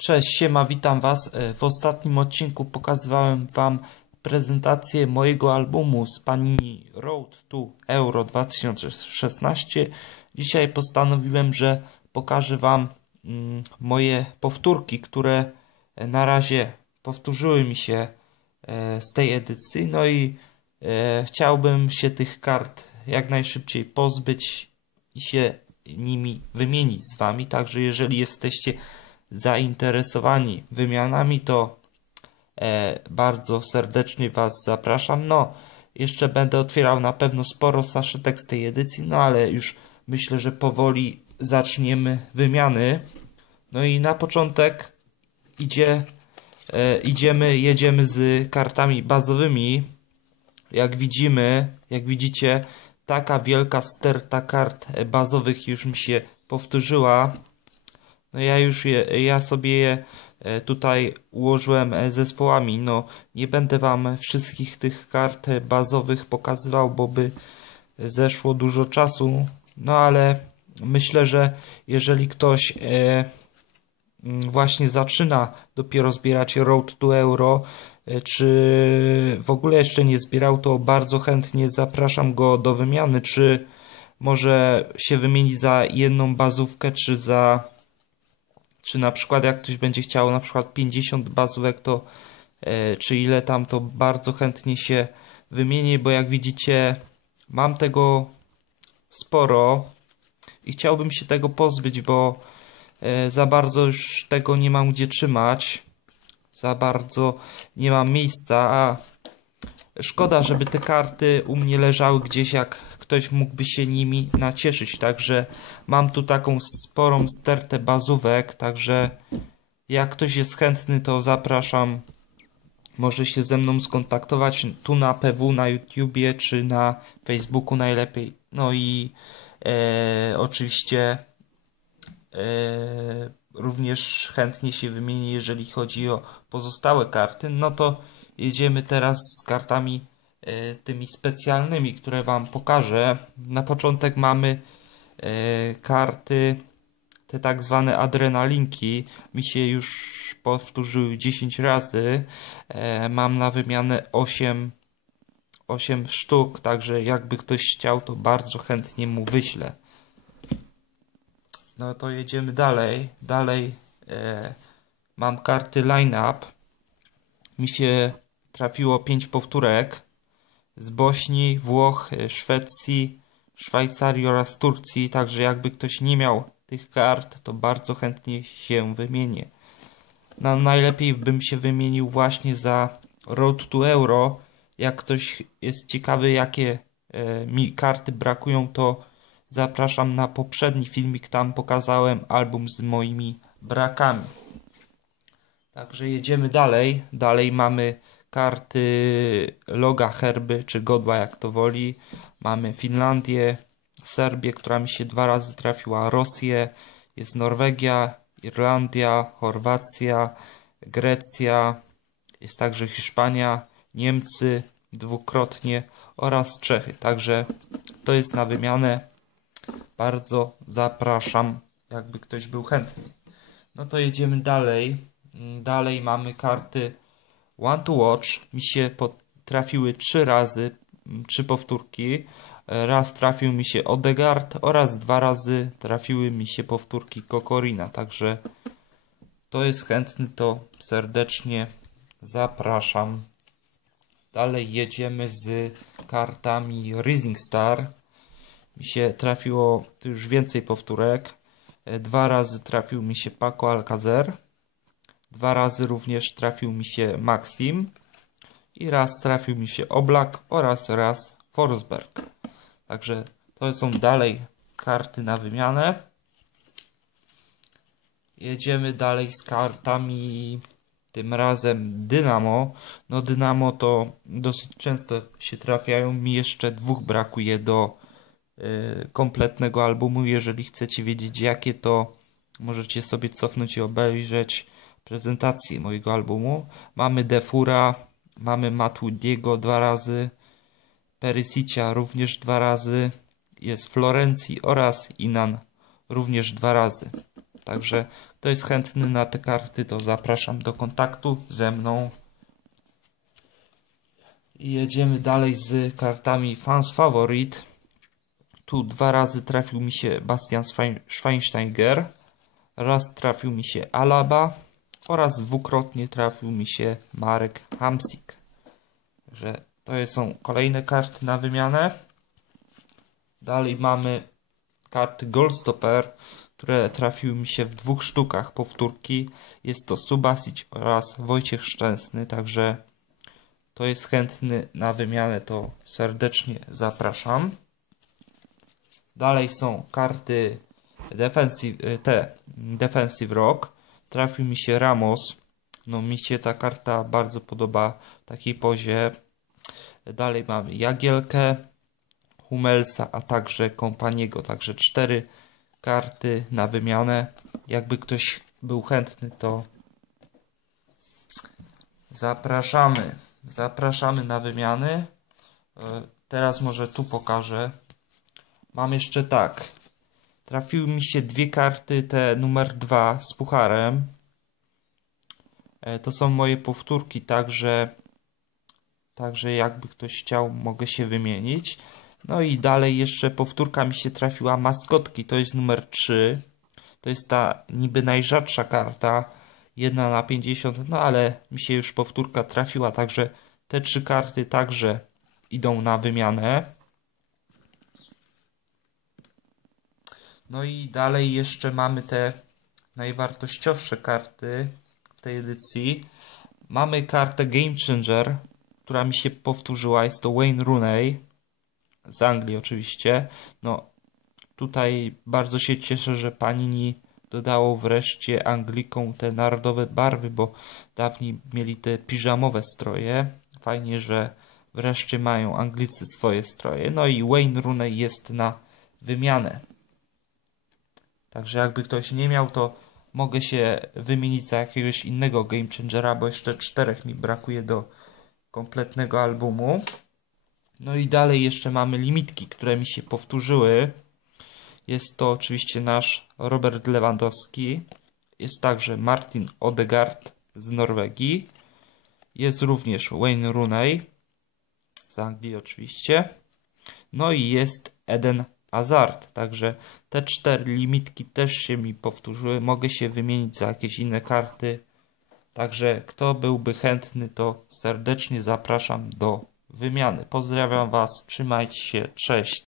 Cześć, siema, witam Was. E, W ostatnim odcinku pokazywałem Wam prezentację mojego albumu z Panini Road to Euro 2016. Dzisiaj postanowiłem, że pokażę Wam mm, moje powtórki, które na razie powtórzyły mi się e, z tej edycji. No i e, chciałbym się tych kart jak najszybciej pozbyć i się nimi wymienić z Wami. Także jeżeli jesteście zainteresowani wymianami, to e, bardzo serdecznie Was zapraszam. No, jeszcze będę otwierał na pewno sporo saszetek z tej edycji, no ale już myślę, że powoli zaczniemy wymiany. No i na początek idzie, e, idziemy, jedziemy z kartami bazowymi. Jak widzimy, jak widzicie, taka wielka sterta kart bazowych już mi się powtórzyła. No ja już je, ja sobie je e, tutaj ułożyłem e, zespołami. No nie będę wam wszystkich tych kart e, bazowych pokazywał, bo by zeszło dużo czasu. No ale myślę, że jeżeli ktoś mm, właśnie zaczyna dopiero zbierać Road to Euro, czy w ogóle jeszcze nie zbierał, to bardzo chętnie zapraszam go do wymiany, czy może się wymienić za jedną bazówkę, czy za czy na przykład jak ktoś będzie chciał na przykład 50 bazówek, to e, czy ile tam, to bardzo chętnie się wymienię, bo jak widzicie mam tego sporo i chciałbym się tego pozbyć, bo e, za bardzo już tego nie mam gdzie trzymać, za bardzo nie mam miejsca, a szkoda, żeby te karty u mnie leżały gdzieś, jak ktoś mógłby się nimi nacieszyć. Także mam tu taką sporą stertę bazówek, także jak ktoś jest chętny, to zapraszam. Może się ze mną skontaktować tu na PW, na YouTubie czy na Facebooku najlepiej. No i e, oczywiście e, również chętnie się wymieni, jeżeli chodzi o pozostałe karty. No to jedziemy teraz z kartami tymi specjalnymi, które Wam pokażę. Na początek mamy e, karty, te tak zwane adrenalinki. Mi się już powtórzyły 10 razy. E, mam na wymianę 8, 8 sztuk, także jakby ktoś chciał, to bardzo chętnie mu wyślę. No to jedziemy dalej. Dalej e, mam karty line-up. Mi się trafiło 5 powtórek z Bośni, Włoch, e, Szwecji, Szwajcarii oraz Turcji. Także jakby ktoś nie miał tych kart, to bardzo chętnie się wymienię. No, najlepiej bym się wymienił właśnie za Road to Euro. Jak ktoś jest ciekawy, jakie e, mi karty brakują, to zapraszam na poprzedni filmik. Tam pokazałem album z moimi brakami. Także jedziemy dalej. Dalej mamy karty loga herby, czy godła jak to woli. Mamy Finlandię, Serbię, która mi się dwa razy trafiła, Rosję, jest Norwegia, Irlandia, Chorwacja, Grecja, jest także Hiszpania, Niemcy dwukrotnie oraz Czechy. Także to jest na wymianę. Bardzo zapraszam, jakby ktoś był chętny. No to jedziemy dalej. Dalej mamy karty One to Watch. Mi się trafiły trzy razy, trzy powtórki. Raz trafił mi się Odegaard oraz dwa razy trafiły mi się powtórki Kokorina. Także kto jest chętny, to serdecznie zapraszam. Dalej jedziemy z kartami Rising Star. Mi się trafiło już więcej powtórek. Dwa razy trafił mi się Paco Alcacer. Dwa razy również trafił mi się Maxim. I raz trafił mi się Oblak oraz raz Forsberg. Także to są dalej karty na wymianę. Jedziemy dalej z kartami tym razem Dynamo. No Dynamo to dosyć często się trafiają. Mi jeszcze dwóch brakuje do y, kompletnego albumu. Jeżeli chcecie wiedzieć jakie to możecie sobie cofnąć i obejrzeć prezentację mojego albumu. Mamy Defura, mamy Matudiego dwa razy, Perisicia również dwa razy, jest Florencji oraz Inan również dwa razy. Także kto jest chętny na te karty, to zapraszam do kontaktu ze mną. I jedziemy dalej z kartami Fans Favorite. Tu dwa razy trafił mi się Bastian Schwein- Schweinsteiger, raz trafił mi się Alaba oraz dwukrotnie trafił mi się Marek Hamsik. Także to są kolejne karty na wymianę. Dalej mamy karty Goldstopper, które trafiły mi się w dwóch sztukach powtórki. Jest to Subasic oraz Wojciech Szczęsny, także kto jest chętny na wymianę, to serdecznie zapraszam. Dalej są karty defensive, te Defensive Rock. Trafił mi się Ramos. No mi się ta karta bardzo podoba w takiej pozie. Dalej mamy Jagielkę, Humelsa, a także Kompaniego. Także cztery karty na wymianę. Jakby ktoś był chętny, to zapraszamy. Zapraszamy na wymiany. E, Teraz może tu pokażę. Mam jeszcze tak. Trafiły mi się dwie karty, te numer dwa z pucharem. E, To są moje powtórki, także Także jakby ktoś chciał, mogę się wymienić. No i dalej jeszcze powtórka mi się trafiła maskotki, to jest numer 3. To jest ta niby najrzadsza karta, 1 na 50, no ale mi się już powtórka trafiła, także te trzy karty także idą na wymianę. No i dalej jeszcze mamy te najwartościowsze karty w tej edycji. Mamy kartę Game Changer, która mi się powtórzyła. Jest to Wayne Rooney z Anglii oczywiście. No tutaj bardzo się cieszę, że Panini dodało wreszcie Anglikom te narodowe barwy, bo dawniej mieli te piżamowe stroje. Fajnie, że wreszcie mają Anglicy swoje stroje. No i Wayne Rooney jest na wymianę. Także jakby ktoś nie miał, to mogę się wymienić za jakiegoś innego Game Changera, bo jeszcze czterech mi brakuje do kompletnego albumu. No i dalej jeszcze mamy limitki, które mi się powtórzyły. Jest to oczywiście nasz Robert Lewandowski. Jest także Martin Odegaard z Norwegii. Jest również Wayne Rooney z Anglii oczywiście. No i jest Eden Hazard. Także te cztery limitki też się mi powtórzyły. Mogę się wymienić za jakieś inne karty. Także kto byłby chętny, to serdecznie zapraszam do wymiany. Pozdrawiam Was, trzymajcie się, cześć.